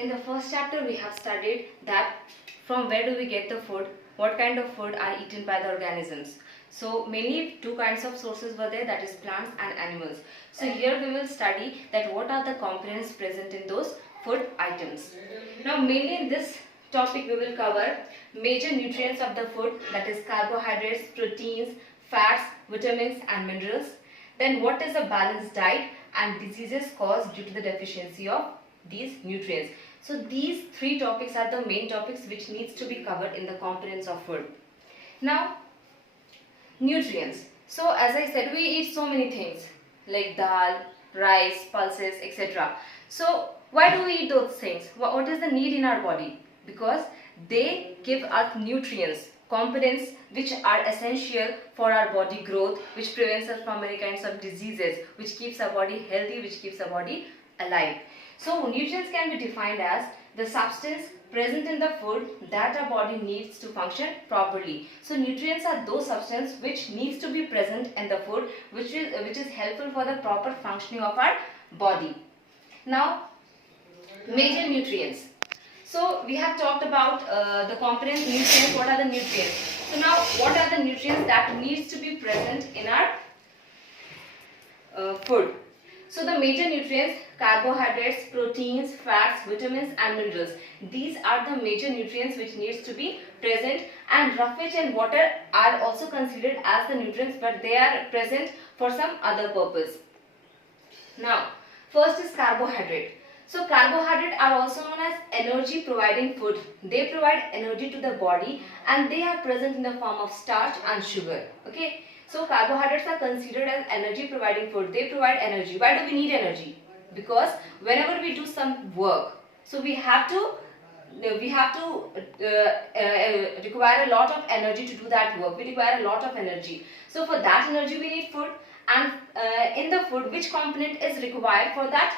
In the first chapter, we have studied that from where do we get the food, what kind of food are eaten by the organisms. So mainly two kinds of sources were there, that is plants and animals. So here we will study that what are the components present in those food items. Now mainly in this topic we will cover major nutrients of the food, that is carbohydrates, proteins, fats, vitamins and minerals. Then what is a balanced diet and diseases caused due to the deficiency of these nutrients. So these three topics are the main topics which needs to be covered in the components of food. Now, nutrients. So as I said, we eat so many things like dal, rice, pulses, etc. So why do we eat those things? What is the need in our body? Because they give us nutrients, components which are essential for our body growth, which prevents us from many kinds of diseases, which keeps our body healthy, which keeps our body alive. So nutrients can be defined as the substance present in the food that our body needs to function properly. So nutrients are those substances which needs to be present in the food, which is helpful for the proper functioning of our body. Now, major nutrients. So we have talked about the components, nutrients. What are the nutrients? So now, what are the nutrients that needs to be present in our food? So the major nutrients: carbohydrates, proteins, fats, vitamins and minerals. These are the major nutrients which needs to be present, and roughage and water are also considered as the nutrients, but they are present for some other purpose. Now, first is carbohydrate. So carbohydrates are also known as energy providing food. They provide energy to the body and they are present in the form of starch and sugar. Okay. So carbohydrates are considered as energy providing food. They provide energy. Why do we need energy? Because whenever we do some work, so we have to require a lot of energy to do that work. We require a lot of energy. So for that energy we need food, and in the food, which component is required for that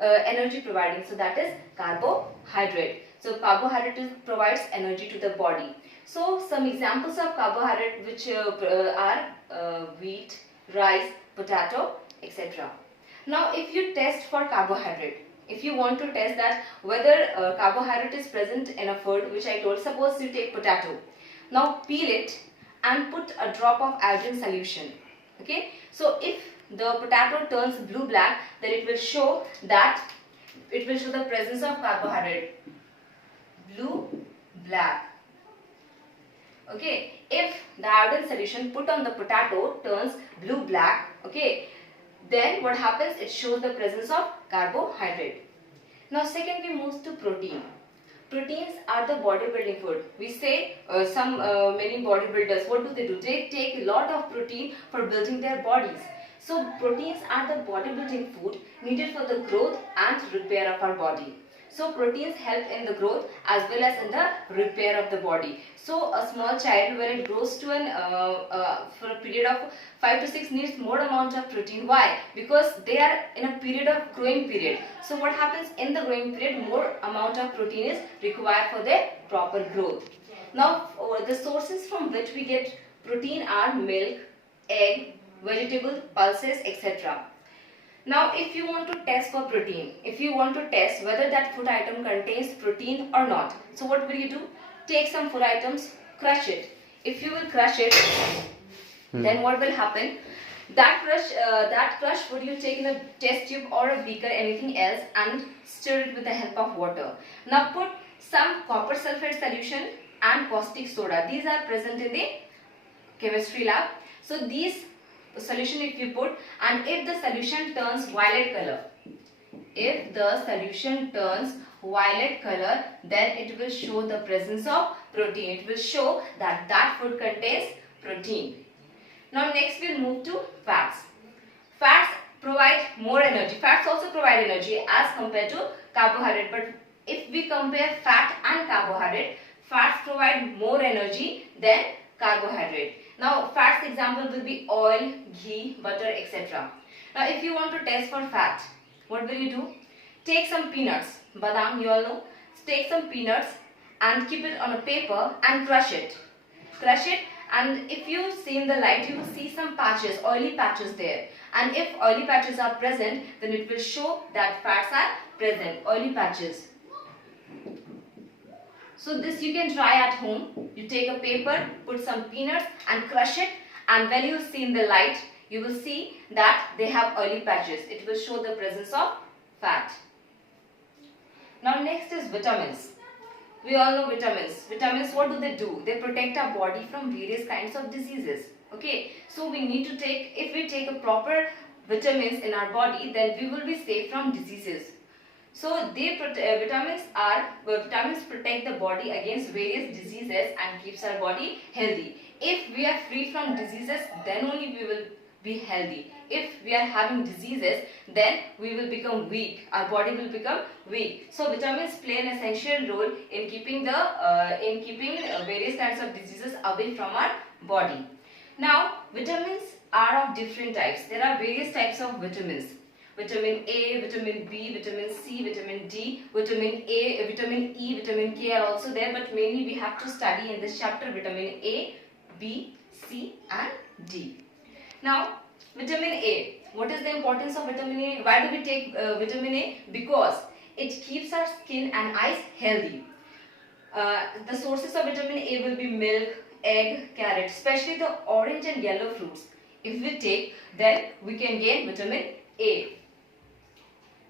energy providing? So that is carbohydrate. So carbohydrate provides energy to the body. So some examples of carbohydrate which are wheat, rice, potato, etc. Now if you test for carbohydrate, if you want to test that whether carbohydrate is present in a food, which I told, suppose you take potato. Now peel it and put a drop of iodine solution. Okay. So if the potato turns blue-black, then it will show the presence of carbohydrate. Blue-black. Okay, if the iodine solution put on the potato turns blue-black, okay, then what happens? It shows the presence of carbohydrate. Now second, we move to protein. Proteins are the bodybuilding food. We say many bodybuilders, what do? They take a lot of protein for building their bodies. So proteins are the bodybuilding food needed for the growth and repair of our body. So proteins help in the growth as well as in the repair of the body. So a small child, when it grows to for a period of 5 to 6, needs more amount of protein. Why? Because they are in a period of growing period. So what happens in the growing period? More amount of protein is required for their proper growth. Now the sources from which we get protein are milk, egg, vegetable, pulses, etc. Now if you want to test for protein, if you want to test whether that food item contains protein or not, so what will you do? Take some food items, crush it. If you will crush it, then what will happen? That crush food you take in a test tube or a beaker, anything else, and stir it with the help of water. Now put some copper sulfate solution and caustic soda. These are present in the chemistry lab. So these solution if you put, and if the solution turns violet color, then it will show the presence of protein. It will show that that food contains protein. Now next we'll move to fats. Fats provide more energy. Fats also provide energy as compared to carbohydrate, but if we compare fat and carbohydrate, fats provide more energy than carbohydrate. Now fats example will be oil, ghee, butter, etc. Now if you want to test for fat, what will you do? Take some peanuts, badam, you all know. Take some peanuts and keep it on a paper and crush it. And if you see in the light, you will see some patches, oily patches there. And if oily patches are present, then it will show that fats are present, oily patches. So this you can try at home. You take a paper, put some peanuts and crush it, and when you see in the light, you will see that they have oily patches. It will show the presence of fat. Now next is vitamins. We all know vitamins. Vitamins, what do? They protect our body from various kinds of diseases. Okay, so we need to take, if we take a proper vitamins in our body, then we will be safe from diseases. So vitamins protect the body against various diseases and keeps our body healthy. If we are free from diseases, then only we will be healthy. If we are having diseases, then we will become weak. Our body will become weak. So vitamins play an essential role in keeping various kinds of diseases away from our body. Now, vitamins are of different types. There are various types of vitamins. Vitamin A, vitamin B, vitamin C, vitamin D, vitamin A, vitamin E, vitamin K are also there, but mainly we have to study in this chapter vitamin A, B, C and D. Now, vitamin A. What is the importance of vitamin A? Why do we take vitamin A? Because it keeps our skin and eyes healthy. The sources of vitamin A will be milk, egg, carrot, especially the orange and yellow fruits. If we take, then we can gain vitamin A.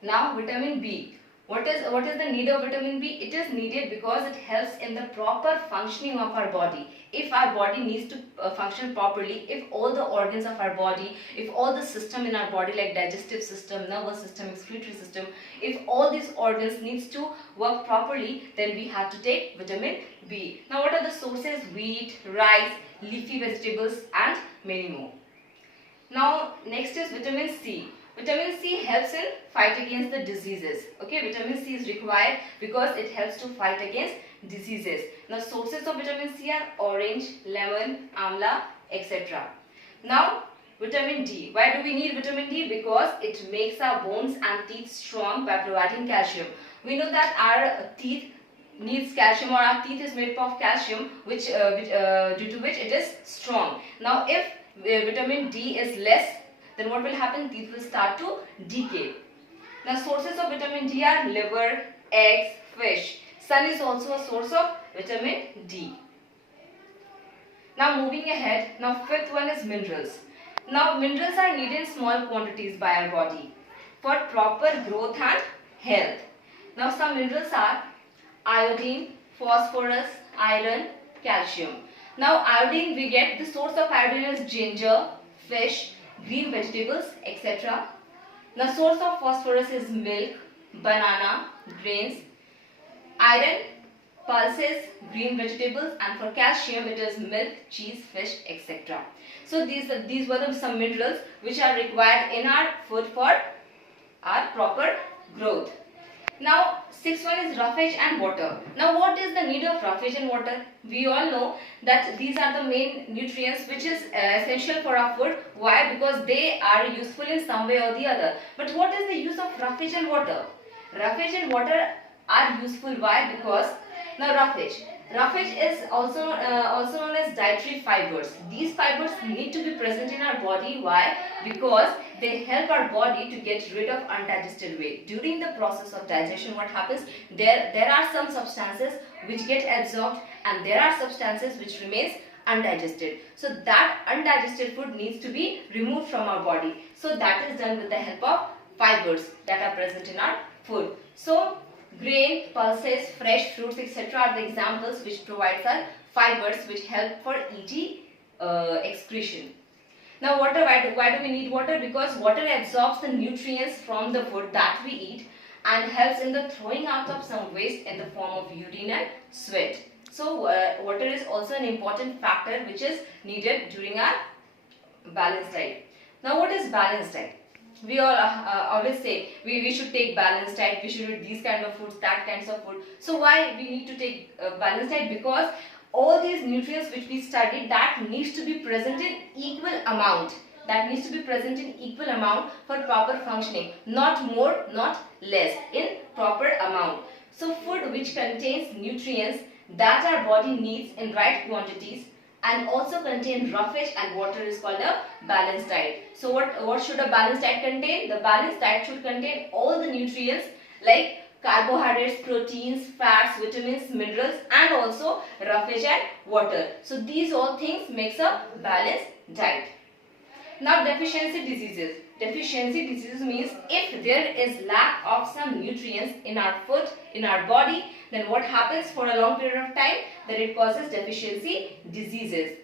Now vitamin B. What is the need of vitamin B? It is needed because it helps in the proper functioning of our body. If our body needs to function properly, if all the organs of our body, if all the system in our body like digestive system, nervous system, excretory system, if all these organs needs to work properly, then we have to take vitamin B. Now what are the sources? Wheat, rice, leafy vegetables and many more. Now next is vitamin C. Vitamin C helps in fight against the diseases. Okay, vitamin C is required because it helps to fight against diseases. Now sources of vitamin C are orange, lemon, amla, etc. Now vitamin D. Why do we need vitamin D? Because it makes our bones and teeth strong by providing calcium. We know that our teeth needs calcium, or our teeth is made up of calcium, which due to which it is strong. Now if vitamin D is less, then what will happen? Teeth will start to decay. Now sources of vitamin D are liver, eggs, fish. Sun is also a source of vitamin D. Now moving ahead, now fifth one is minerals. Now minerals are needed in small quantities by our body for proper growth and health. Now some minerals are iodine, phosphorus, iron, calcium. Now iodine, we get the source of iodine is ginger, fish, green vegetables, etc. Now source of phosphorus is milk, banana, grains. Iron, pulses, green vegetables, and for calcium it is milk, cheese, fish, etc. So these were some minerals which are required in our food for our proper growth. Now sixth one is roughage and water. Now what is the need of roughage and water? We all know that these are the main nutrients which is essential for our food. Why? Because they are useful in some way or the other. But what is the use of roughage and water? Roughage and water are useful. Why? Because now roughage is also known as dietary fibers. These fibers need to be present in our body. Why? Because they help our body to get rid of undigested weight. During the process of digestion, what happens? There are some substances which get absorbed and there are substances which remains undigested. So that undigested food needs to be removed from our body. So that is done with the help of fibers that are present in our food. So grain, pulses, fresh fruits, etc. are the examples which provides us fibers which help for ET excretion. Now water, why do we need water? Because water absorbs the nutrients from the food that we eat and helps in the throwing out of some waste in the form of urine and sweat. So water is also an important factor which is needed during our balanced diet. Now what is balanced diet? We all always say we should take balanced diet, we should eat these kind of foods, that kinds of food. So why we need to take balanced diet? Because all these nutrients which we studied, that needs to be present in equal amount. That needs to be present in equal amount for proper functioning. Not more, not less, in proper amount. So food which contains nutrients that our body needs in right quantities and also contain roughage and water is called a balanced diet. So what should a balanced diet contain? The balanced diet should contain all the nutrients like carbohydrates, proteins, fats, vitamins, minerals, and also roughage and water. So these all things makes a balanced diet. Now deficiency diseases. Deficiency diseases means if there is lack of some nutrients in our food, in our body, then what happens for a long period of time? Then it causes deficiency diseases.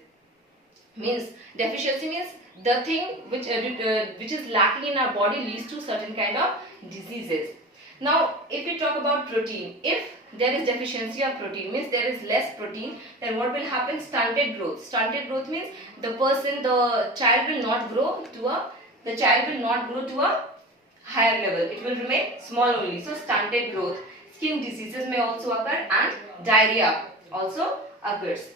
Means deficiency means the thing which is lacking in our body leads to certain kind of diseases. Now if we talk about protein, if there is deficiency of protein, means there is less protein, then what will happen? Stunted growth. Stunted growth means the child will not grow to a higher level. It will remain small only. So stunted growth. Skin diseases may also occur and diarrhea also occurs.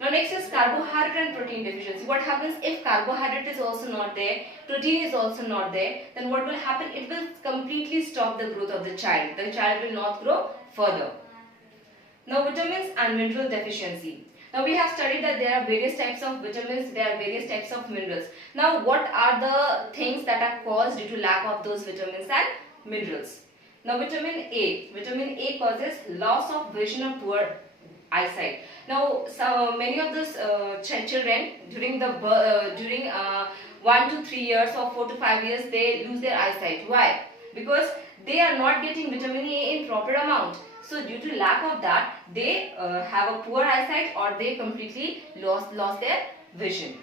Now next is carbohydrate and protein deficiency. What happens if carbohydrate is also not there, protein is also not there, then what will happen? It will completely stop the growth of the child. The child will not grow further. Now vitamins and mineral deficiency. Now we have studied that there are various types of vitamins, there are various types of minerals. Now what are the things that are caused due to lack of those vitamins and minerals? Now vitamin A. Vitamin A causes loss of vision or poor eyesight. Now so many of those children during 1 to 3 years or 4 to 5 years they lose their eyesight. Why? Because they are not getting vitamin A in proper amount. So due to lack of that, they have a poor eyesight or they completely lost their vision.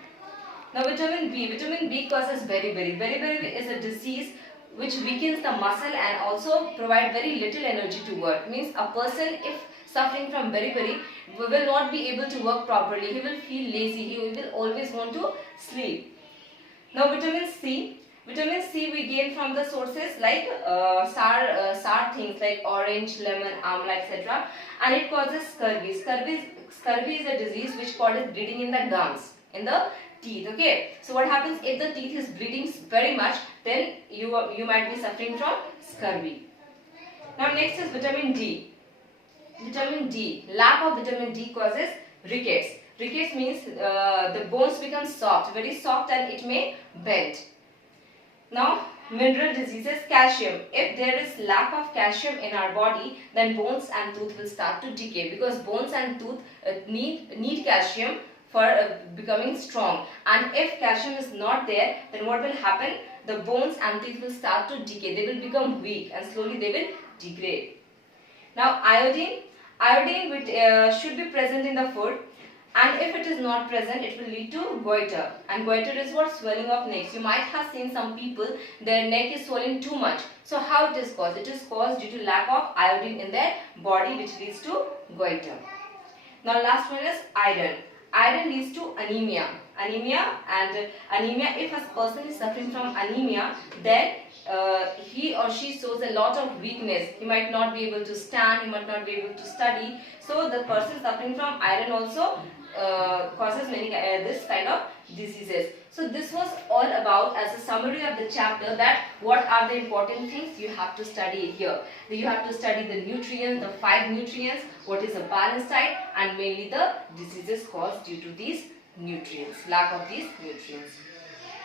Now vitamin B. Vitamin B causes beriberi. Beriberi is a disease which weakens the muscle and also provide very little energy to work. Means a person if suffering from beriberi will not be able to work properly. He will feel lazy. He will always want to sleep. Now vitamin C. Vitamin C we gain from the sources like sour things like orange, lemon, amla, etc. And it causes scurvy. Scurvy is a disease which causes bleeding in the gums, in the teeth. Okay. So what happens if the teeth is bleeding very much? Then you might be suffering from scurvy. Now next is vitamin D. Vitamin D. Lack of vitamin D causes rickets. Rickets means the bones become soft, very soft, and it may bend. Now, mineral diseases, calcium. If there is lack of calcium in our body, then bones and tooth will start to decay because bones and tooth need calcium for becoming strong. And if calcium is not there, then what will happen? The bones and teeth will start to decay. They will become weak and slowly they will degrade. Now, iodine. Iodine should be present in the food. And if it is not present, it will lead to goiter. And goiter is what? Swelling of necks. You might have seen some people, their neck is swelling too much. So how it is caused? It is caused due to lack of iodine in their body, which leads to goiter. Now last one is iron. Iron leads to anemia. Anemia, if a person is suffering from anemia, then he or she shows a lot of weakness. He might not be able to stand, he might not be able to study. So the person suffering from iron also causes many this kind of diseases. So this was all about as a summary of the chapter that what are the important things you have to study here. You have to study the nutrients, the 5 nutrients, what is a balanced diet, and mainly the diseases caused due to these nutrients, lack of these nutrients.